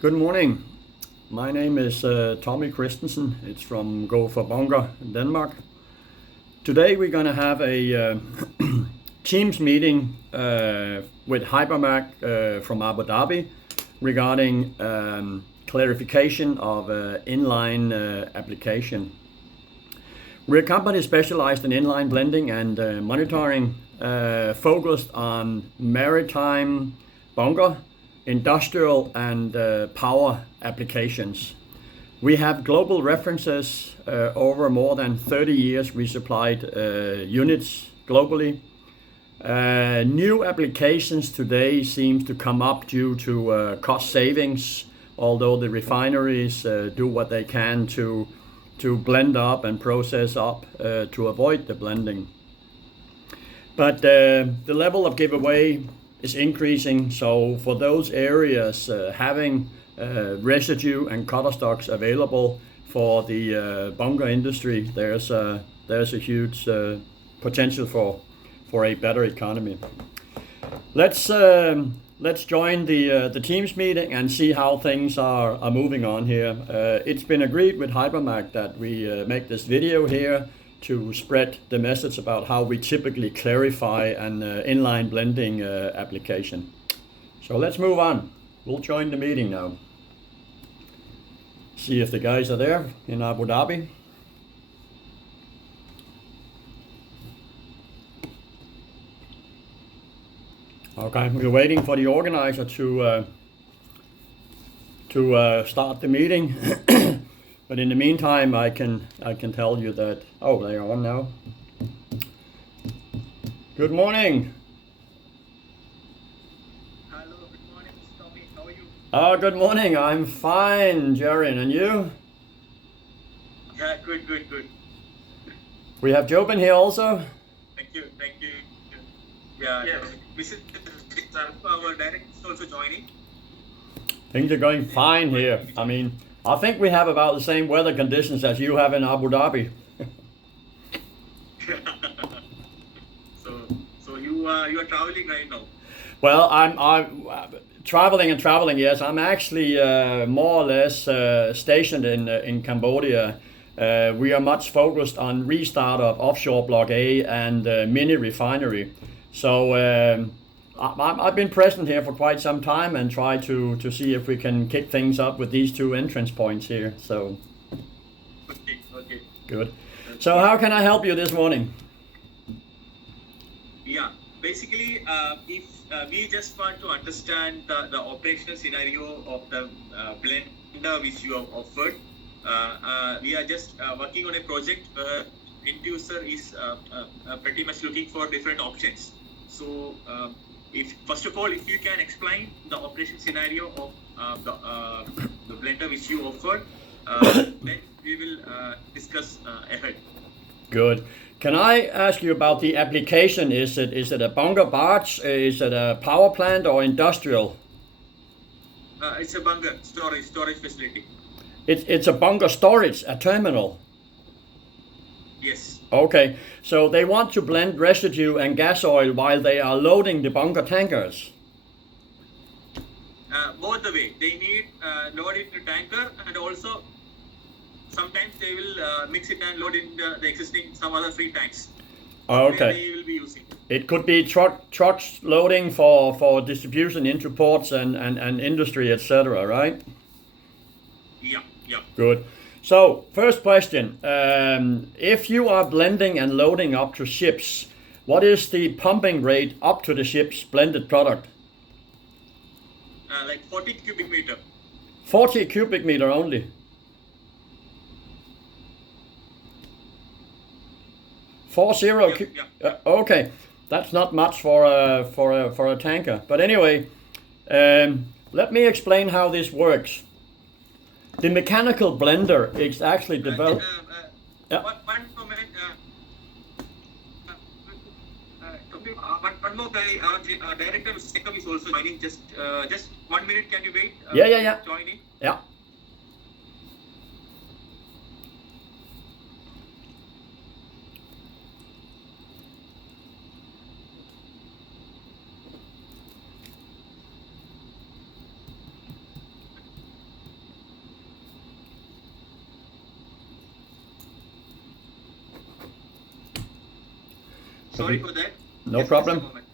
Good morning. My name is Tommy Christensen. It's from Go4 Bunker in Denmark. Today we're going to have a Teams meeting with Hypermac from Abu Dhabi regarding clarification of inline application. We're a company specialized in inline blending and monitoring, focused on maritime bunker, industrial and power applications. We have global references. Over more than 30 years we supplied units globally. New applications today seems to come up due to cost savings, although the refineries do what they can to blend up and process up to avoid the blending. But the level of giveaway is increasing, so for those areas, having residue and cutter stocks available for the bunker industry, there's a huge potential for a better economy. Let's join the Teams meeting and see how things are moving on here. It's been agreed with Hypermac that we make this video here to spread the message about how we typically clarify an inline blending application. So let's move on. We'll join the meeting now. See if the guys are there in Abu Dhabi. Okay, we're waiting for the organizer to start the meeting. But in the meantime, I can tell you that, oh, they are on now. Good morning. Hello, good morning, Mr. Tommy. How are you? Oh, good morning. I'm fine, Jarin. And you? Yeah, good. We have Jobin here also. Thank you. Yeah. Mrs. Our director is also joining. Things are going fine here. I mean, I think we have about the same weather conditions as you have in Abu Dhabi. So you are traveling right now? Well, I'm traveling. Yes, I'm actually more or less stationed in Cambodia. We are much focused on restart of offshore Block A and mini refinery. So I've been present here for quite some time and try to see if we can kick things up with these two entrance points here. So Okay. good. So how can I help you this morning? Yeah, basically, if we just want to understand the operational scenario of the blender which you have offered. We are just working on a project where end user is pretty much looking for different options. So if first of all, if you can explain the operation scenario of the blender which you offered, then we will discuss ahead. Good. Can I ask you about the application? Is it a bunker barge? Is it a power plant or industrial? It's a bunker storage facility. It's a bunker storage, a terminal. Yes. Okay, so they want to blend residue and gas oil while they are loading the bunker tankers. Both the way, they need load it in the tanker, and also sometimes they will mix it and load in the existing some other free tanks. Okay. They will be using. It could be trucks loading for distribution into ports and industry, etc., right? Yeah. Good. So, first question. If you are blending and loading up to ships, what is the pumping rate up to the ship's blended product? Like 40 cubic meter. 40 cubic meter only. 40 Yeah. Okay, that's not much for a tanker. But anyway, let me explain how this works. The mechanical blender is actually developed. One moment. One more guy. Our director Jacob is also joining. Just 1 minute. Can you wait? Yeah. Joining. Yeah. Sorry for that. No Just a problem. moment.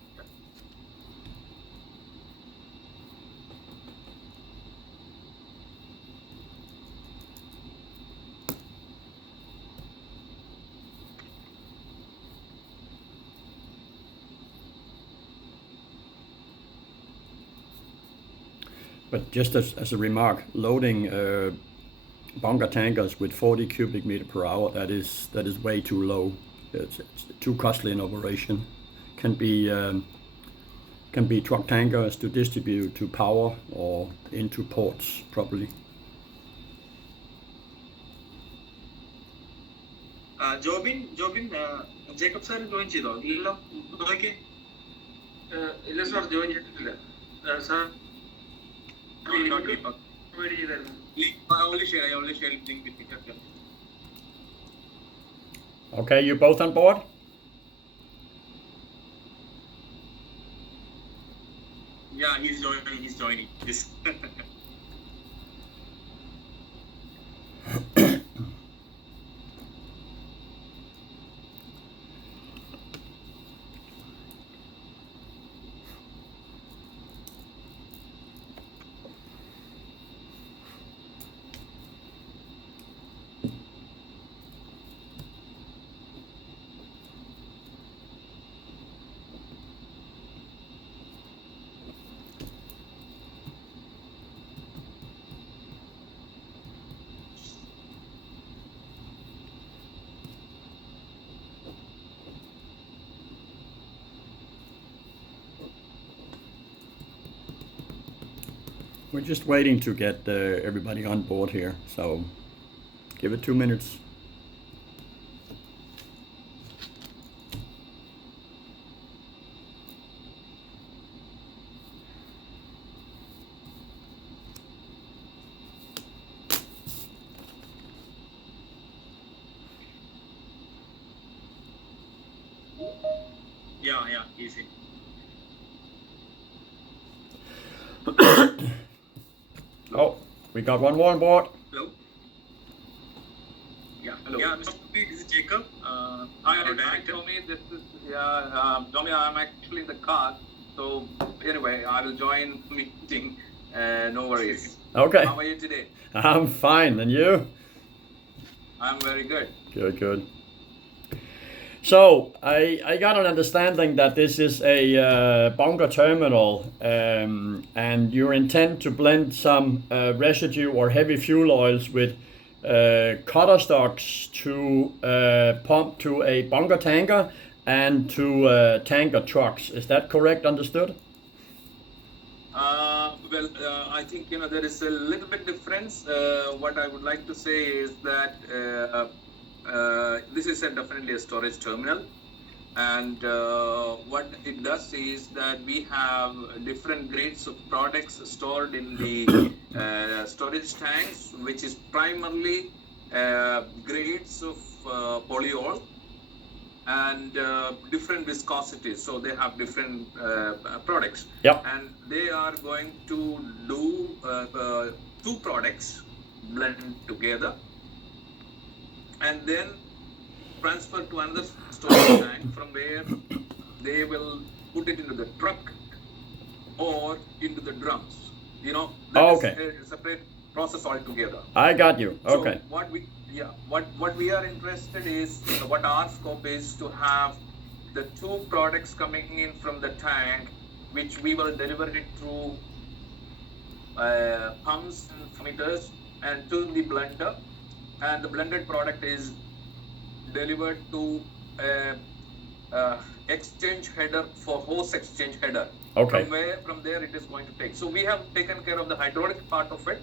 But just as a remark, loading bunker tankers with 40 cubic meter per hour, that is way too low. It's too costly an operation. Can be truck tankers to distribute to power or into ports properly. Jobin, Jacob sir join ചെയ്തോ ഇല്ലല്ലോ നോക്കിയേ ഇല്ല sir join ചെയ്തിട്ടില്ല sir I only share link with you. Okay, you both on board? Yeah, he's joining this. We're just waiting to get everybody on board here, so give it 2 minutes. Yeah, he's in. Oh, we got one more on board. Hello. Hello. Yeah, Mr. P, this is Jacob. Hi, our director. Tommy, this is Tommy. I'm actually in the car, so anyway, I will join meeting. No worries. Okay. How are you today? I'm fine, and you? I'm very good. Good. So I got an understanding that this is a bunker terminal, and you intend to blend some residue or heavy fuel oils with cutter stocks to pump to a bunker tanker and to tanker trucks. Is that correct? Understood? I think there is a little bit difference. What I would like to say is that this is definitely a storage terminal, and what it does is that we have different grades of products stored in the storage tanks, which is primarily grades of polyol and different viscosities, so they have different products. Yep. And they are going to do two products blend together and then transfer to another storage tank, from where they will put it into the truck or into the drums. Okay. Is a separate process altogether. I got you. Okay. So what we are interested is, what our scope is to have the two products coming in from the tank, which we will deliver it through pumps and meters and to the blender, and the blended product is delivered to exchange header for hose exchange header. Okay. From there it is going to take. So we have taken care of the hydraulic part of it.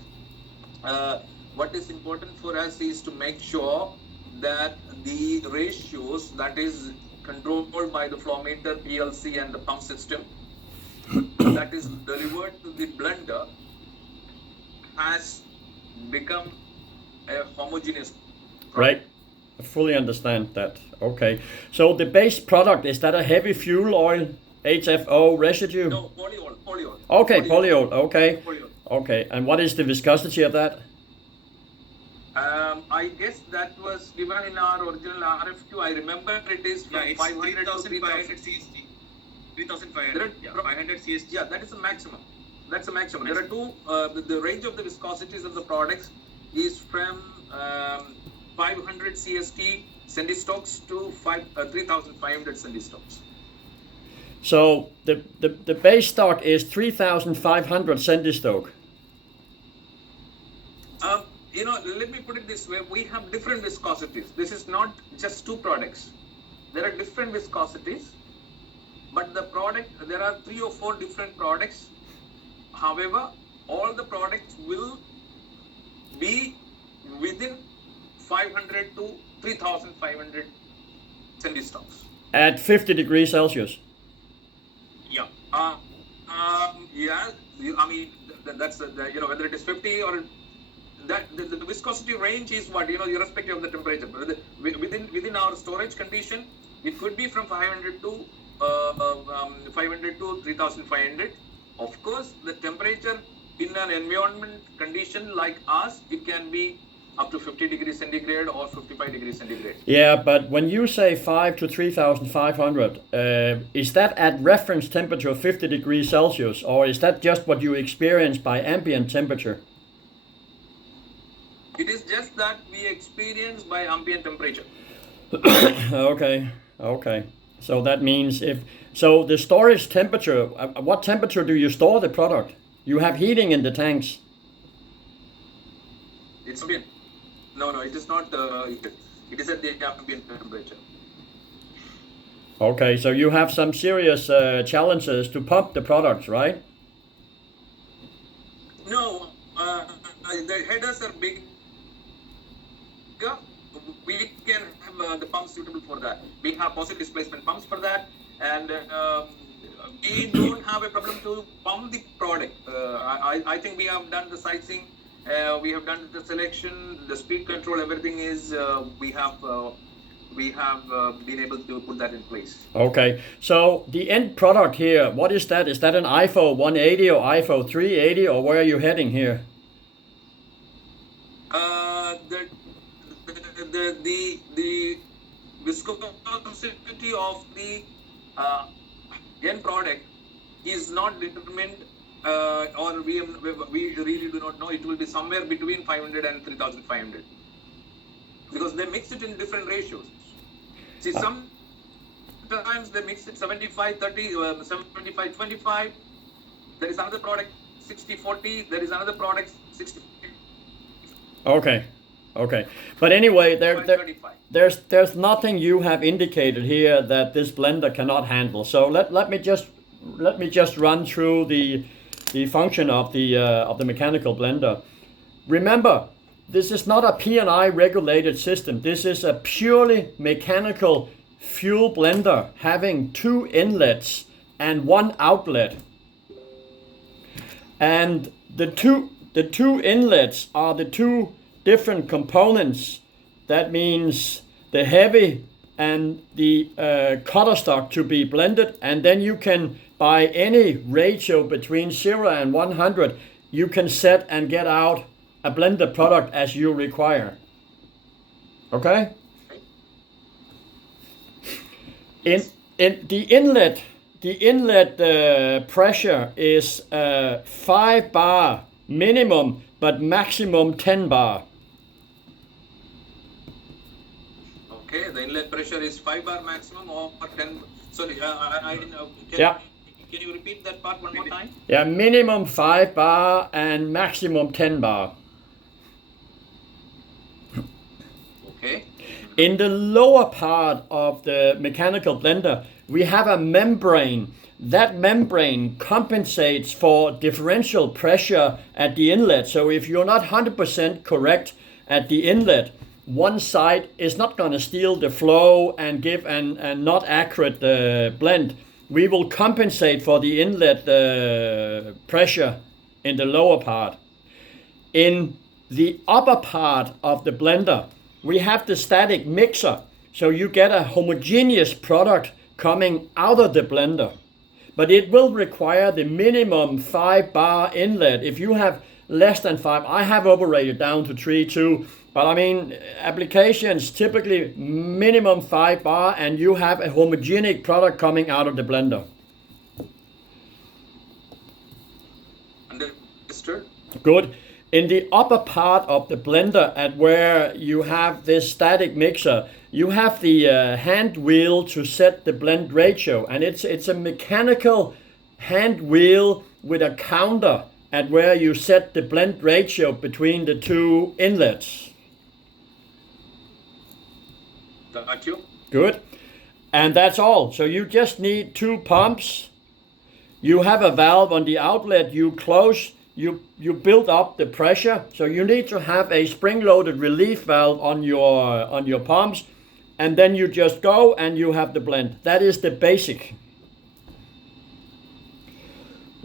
What is important for us is to make sure that the ratios, that is controlled by the flow meter, PLC and the pump system, that is delivered to the blender, has become a homogeneous product. Right. I fully understand that. Okay. So the base product, is that a heavy fuel oil, HFO residue? No, polyol. Okay, polyol. Okay. Polyol. Okay. And what is the viscosity of that? I guess that was given in our original RFQ. I remember it is from Yeah, it's 500 to 3,500 3,000. CST. 3,500. Yeah, 500 CST. Yeah, that is the maximum. That's the maximum. There are two. The range of the viscosities of the products is from 500 CST centistokes to 3,500 centistokes. So the base stock is 3,500 centistoke. Let me put it this way. We have different viscosities. This is not just two products. There are different viscosities, but the product, there are 3 or 4 different products. However, all the products will be within 500 to 3,500 centistokes. At 50 degrees Celsius. Yeah. That's whether it is 50 or that the viscosity range is what, irrespective of the temperature. Within our storage condition, it could be from 500 to 3,500. Of course, the temperature in an environment condition like us, it can be up to 50 degrees centigrade or 55 degrees centigrade. Yeah, but when you say 5 to 3,500, is that at reference temperature of 50 degrees Celsius, or is that just what you experience by ambient temperature? It is just that we experience by ambient temperature. Okay. So that means so the storage temperature, what temperature do you store the product? You have heating in the tanks. It's ambient. No, it is not. It is at the ambient temperature. Okay, so you have some serious challenges to pump the products, right? No, the headers are big. We can have the pumps suitable for that. We have positive displacement pumps for that, and we don't have a problem to pump the product. I think we have done the sizing, we have done the selection, the speed control, everything is we have been able to put that in place. Okay, so the end product here, what is that? Is that an IFO 180 or IFO 380, or where are you heading here? The viscosity of the end product is not determined, or we really do not know. It will be somewhere between 500 and 3,500 because they mix it in different ratios. See, sometimes they mix it 75-30, 75-25. There is another product 60-40. There is another product 60. Okay, but anyway, there's nothing you have indicated here that this blender cannot handle. So let me just run through the function of the mechanical blender. Remember, this is not a P&I regulated system. This is a purely mechanical fuel blender having 2 inlets and 1 outlet. And the two inlets are the 2 different components. That means the heavy and the cutter stock to be blended, and then you can, by any ratio between 0 and 100, you can set and get out a blended product as you require. Okay? In the inlet pressure is 5 bar minimum, but maximum 10 bar. Okay, the inlet pressure is 5 bar maximum or 10. Sorry, I didn't know. Can you repeat that part one more time? Yeah, minimum 5 bar and maximum 10 bar. Okay. In the lower part of the mechanical blender, we have a membrane. That membrane compensates for differential pressure at the inlet. So if you're not 100% correct at the inlet, one side is not going to steal the flow and give an not accurate blend. We will compensate for the inlet pressure in the lower part. In the upper part of the blender, we have the static mixer. So you get a homogeneous product coming out of the blender. But it will require the minimum 5 bar inlet. If you have less than 5, I have operated down to 3 too. But I mean, applications typically minimum 5 bar, and you have a homogenic product coming out of the blender. Understood. Good. In the upper part of the blender, at where you have this static mixer, you have the hand wheel to set the blend ratio, and it's a mechanical hand wheel with a counter at where you set the blend ratio between the two inlets. Got you. Good. And that's all. So you just need 2 pumps. You have a valve on the outlet. You close. You build up the pressure. So you need to have a spring-loaded relief valve on your pumps, and then you just go and you have the blend. That is the basic.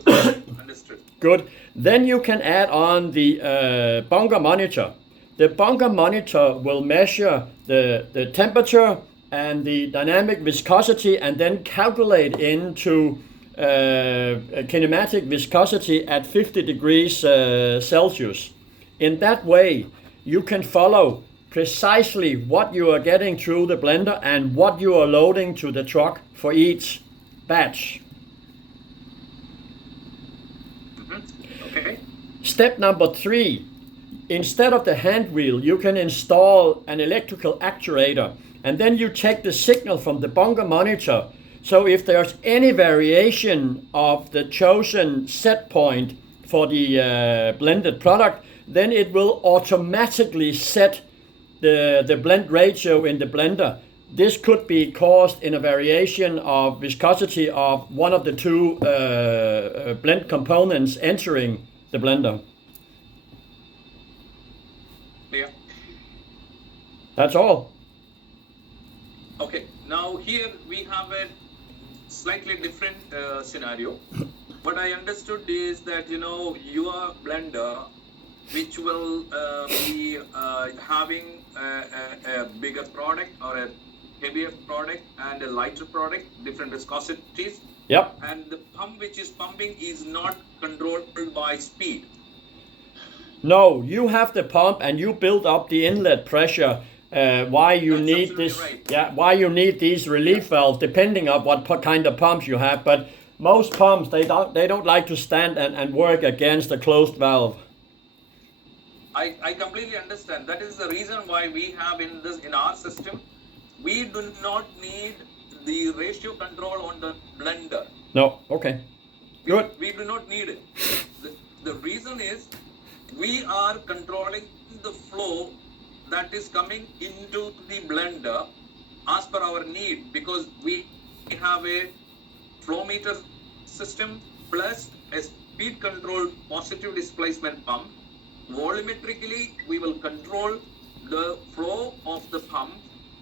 Understood. Good. Then you can add on the bunker monitor. The bunker monitor will measure the temperature and the dynamic viscosity, and then calculate into kinematic viscosity at 50 degrees Celsius. In that way, you can follow precisely what you are getting through the blender and what you are loading to the truck for each batch. Okay. Step number 3. Instead of the hand wheel, you can install an electrical actuator, and then you take the signal from the bunker monitor. So if there's any variation of the chosen set point for the blended product, then it will automatically set the blend ratio in the blender. This could be caused in a variation of viscosity of one of the 2 blend components entering the blender. Yeah. That's all. Okay. Now here we have a slightly different scenario. What I understood is that your blender, which will be having a bigger product or a heavier product and a lighter product, different viscosities. Yep. And the pump which is pumping is not controlled by speed. No, you have the pump and you build up the inlet pressure. Why you That's need absolutely this? right. Yeah, why you need these relief valves, depending on what kind of pumps you have. But most pumps they don't like to stand and work against a closed valve. I completely understand. That is the reason why we have in our system, we do not need the ratio control on the blender. No. Okay. Good. We do not need it. The reason is we are controlling the flow that is coming into the blender as per our need, because we have a flow meter system plus a speed controlled positive displacement pump. Volumetrically, we will control the flow of the pump,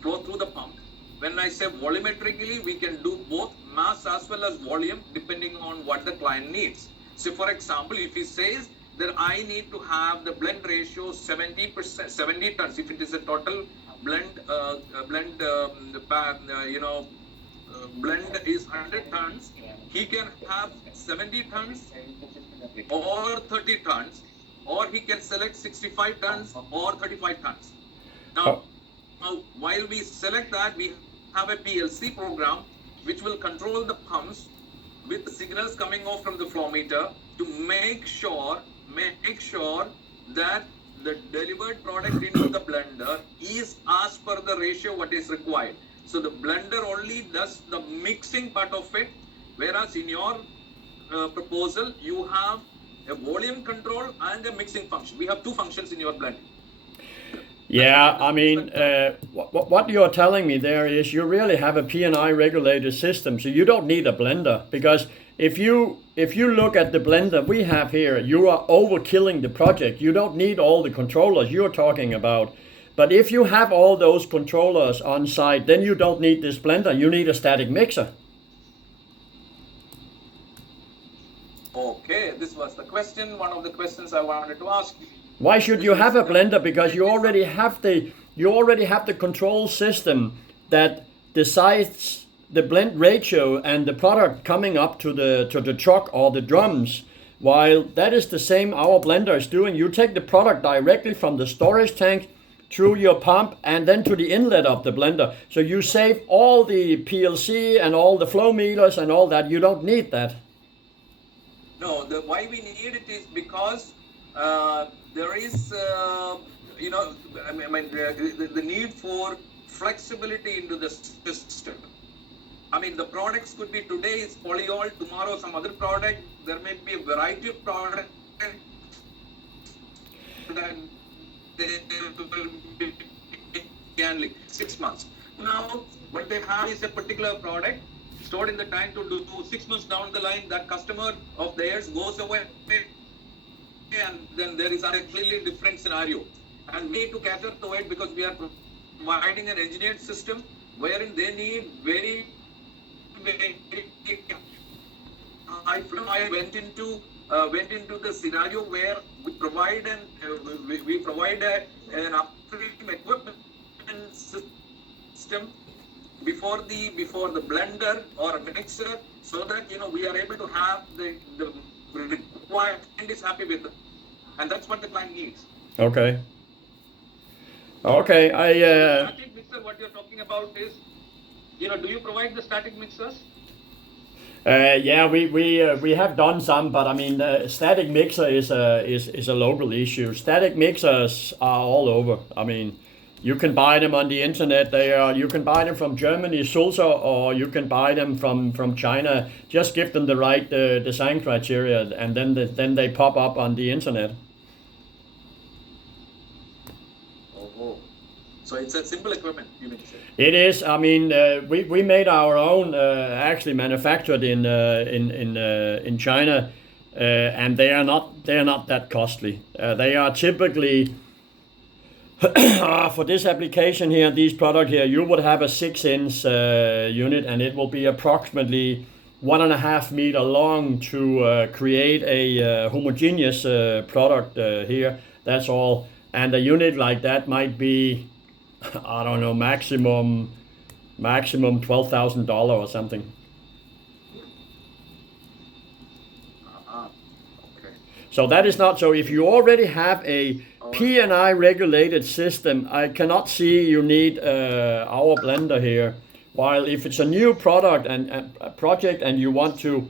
flow through the pump. When I say volumetrically, we can do both mass as well as volume depending on what the client needs. So for example, if he says that I need to have the blend ratio 70%, 70 tons, if it is a total blend, blend is 100 tons, he can have 70 tons or 30 tons, or he can select 65 tons or 35 tons. Now, while we select that, we have a PLC program which will control the pumps with the signals coming off from the flow meter to make sure that the delivered product into the blender is as per the ratio what is required. So the blender only does the mixing part of it, whereas in your proposal you have a volume control and a mixing function. We have 2 functions in your blender. Yeah, I mean, what you're telling me there is you really have a P&I regulated system, so you don't need a blender, because if you look at the blender we have here, you are overkilling the project. You don't need all the controllers you're talking about. But if you have all those controllers on site, then you don't need this blender. You need a static mixer. Okay, this was the question, one of the questions I wanted to ask you. Why should you have a blender? Because you already have the control system that decides the blend ratio and the product coming up to the truck or the drums. While that is the same our blender is doing. You take the product directly from the storage tank, through your pump and then to the inlet of the blender. So you save all the PLC and all the flow meters and all that. You don't need that. No, why we need it is because there is, the need for flexibility into the system. I mean, the products could be today is polyol, tomorrow some other product. There may be a variety of products that they will be handling 6 months. Now, what they have is a particular product stored in the tank to do 6 months down the line. That customer of theirs goes away, and then there is a clearly different scenario. And we need to cater to it because we are providing an engineered system wherein they need very I went into the scenario where we provide an upstream equipment system before the blender or a mixer, so that we are able to have the required and is happy with it, and that's what the client needs. Okay. Static mixer, what you're talking about is, do you provide the static mixers? Yeah, we have done some, but I mean, static mixer is a local issue. Static mixers are all over. I mean, you can buy them on the internet. You can buy them from Germany, Sulzer, or you can buy them from China. Just give them the right design criteria, and then they pop up on the internet. So it's a simple equipment, you mean to say? It is. I mean, we made our own, actually manufactured in China, and they are not that costly. They are typically for this application here, these product here, you would have a 6-inch unit, and it will be approximately 1.5 meter long to create a homogeneous product here. That's all. And a unit like that might be, I don't know, maximum $12,000 or something. Okay. So that is not so. If you already have a P&I regulated system, I cannot see you need our blender here. While if it's a new product and a project and you want to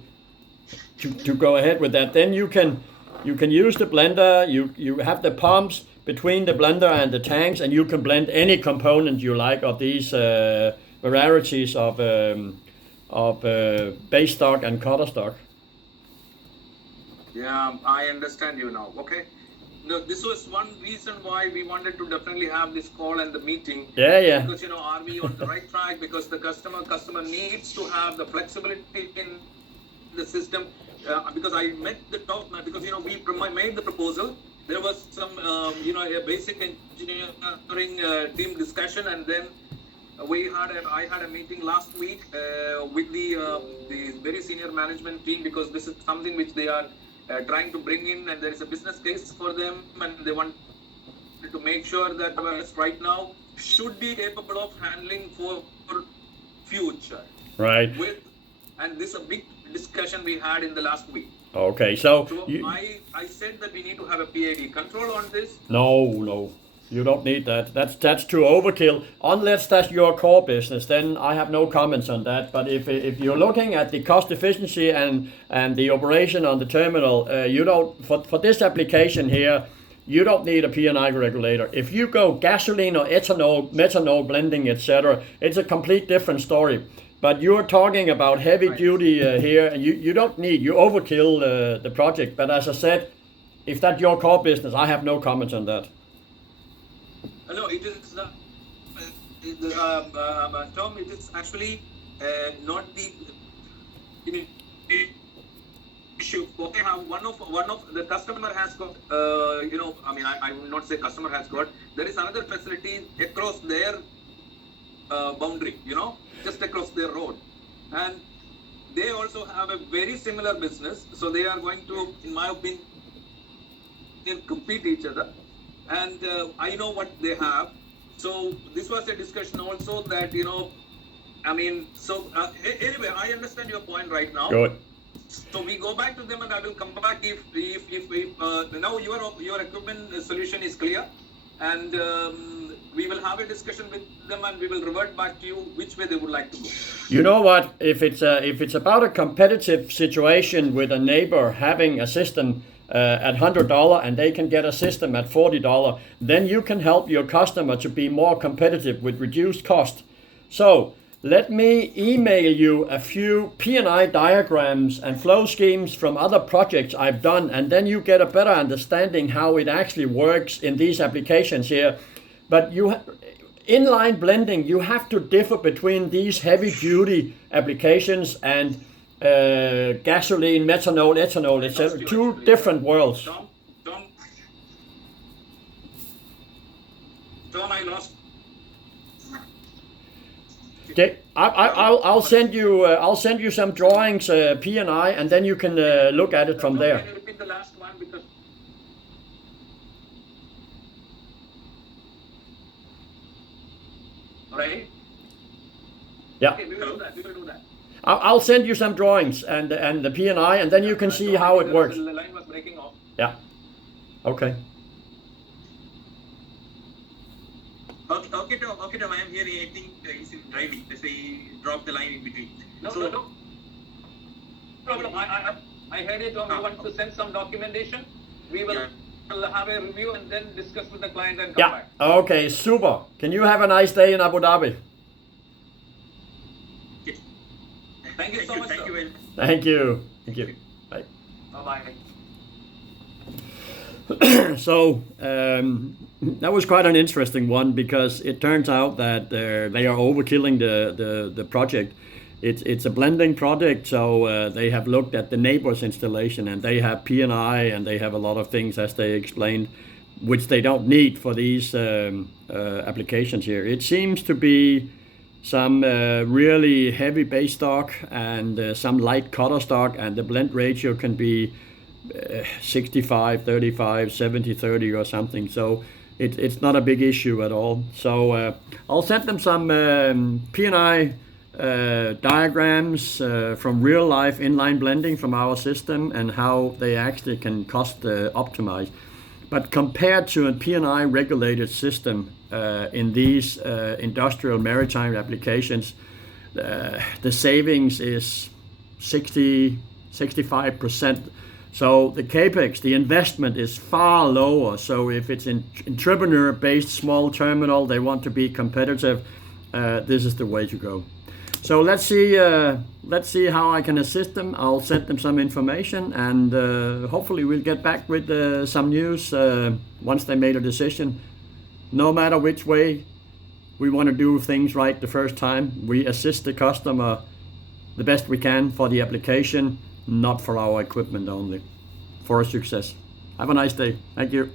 go ahead with that, then you can use the blender. You have the pumps between the blender and the tanks, and you can blend any component you like of these varieties of base stock and cutter stock. Yeah, I understand you now. Okay. No, this was one reason why we wanted to definitely have this call and the meeting. Yeah. Because are we on the right track? Because the customer needs to have the flexibility in the system. Because I met the top man, because we made the proposal. There was some a basic engineering team discussion, and then I had a meeting last week with the very senior management team, because this is something which they are trying to bring in, and there is a business case for them, and they want to make sure that right now should be capable of handling for future. Right. And this is a big discussion we had in the last week. Okay, so I said that we need to have a PID control on this. No, you don't need that. That's too overkill. Unless that's your core business, then I have no comments on that. But if you're looking at the cost efficiency and the operation on the terminal, you don't for this application here, you don't need a P&I regulator. If you go gasoline or ethanol, methanol blending, etc., it's a complete different story. But you're talking about heavy duty here, and you don't need, you overkill the project. But as I said, if that's your core business, I have no comments on that. No, it is Tom. It is actually not the issue. Okay, one of the customer has got. I will not say customer has got. There is another facility across their boundary. Just across their road, and they also have a very similar business. So they are going to, in my opinion, compete each other. And I know what they have. So this was a discussion also that, anyway, I understand your point right now. Good. So we go back to them, and I will come back if now your equipment solution is clear. and we will have a discussion with them, and we will revert back to you which way they would like to go. You know what? If it's about a competitive situation with a neighbor having a system at $100 and they can get a system at $40, then you can help your customer to be more competitive with reduced cost. So let me email you a few P&I diagrams and flow schemes from other projects I've done, and then you get a better understanding how it actually works in these applications here. But inline blending, you have to differ between these heavy duty applications and gasoline, methanol, ethanol, etc. Two different worlds. Tom, I lost. Okay, I'll send you some drawings, P&I, and then you can look at it from there. Can you repeat the last one, because right? Yeah. Okay, we will do that. We will do that. I'll send you some drawings and the P&I, and then you can see how it works. The line was breaking off. Yeah. Okay. Okay, Tom, I am here. I think he's in driving. Let's say he dropped the line in between. No problem. I heard it, Tom. You want to send some documentation? We will have a review and then discuss with the client and come back. Okay, super. Can you have a nice day in Abu Dhabi? Okay. Thank you so much, Thank sir. you very much. Thank you. Thank you. Bye. Bye-bye. So that was quite an interesting one, because it turns out that they are overkilling the project. It's a blending project, so they have looked at the neighbor's installation, and they have P&I, and they have a lot of things, as they explained, which they don't need for these applications here. It seems to be some really heavy base stock and some light cutter stock, and the blend ratio can be 65, 35, 70, 30 or something. So it's not a big issue at all. So I'll send them some P&I diagrams from real life inline blending from our system, and how they actually can cost optimize. But compared to a P&I regulated system in these industrial maritime applications, the savings is 65%. So the capex, the investment, is far lower. So if it's an entrepreneur-based small terminal, they want to be competitive, this is the way to go. So let's see how I can assist them. I'll send them some information, and hopefully we'll get back with some news once they made a decision. No matter which way, we want to do things right the first time. We assist the customer the best we can for the application, not for our equipment only, for a success. Have a nice day. Thank you.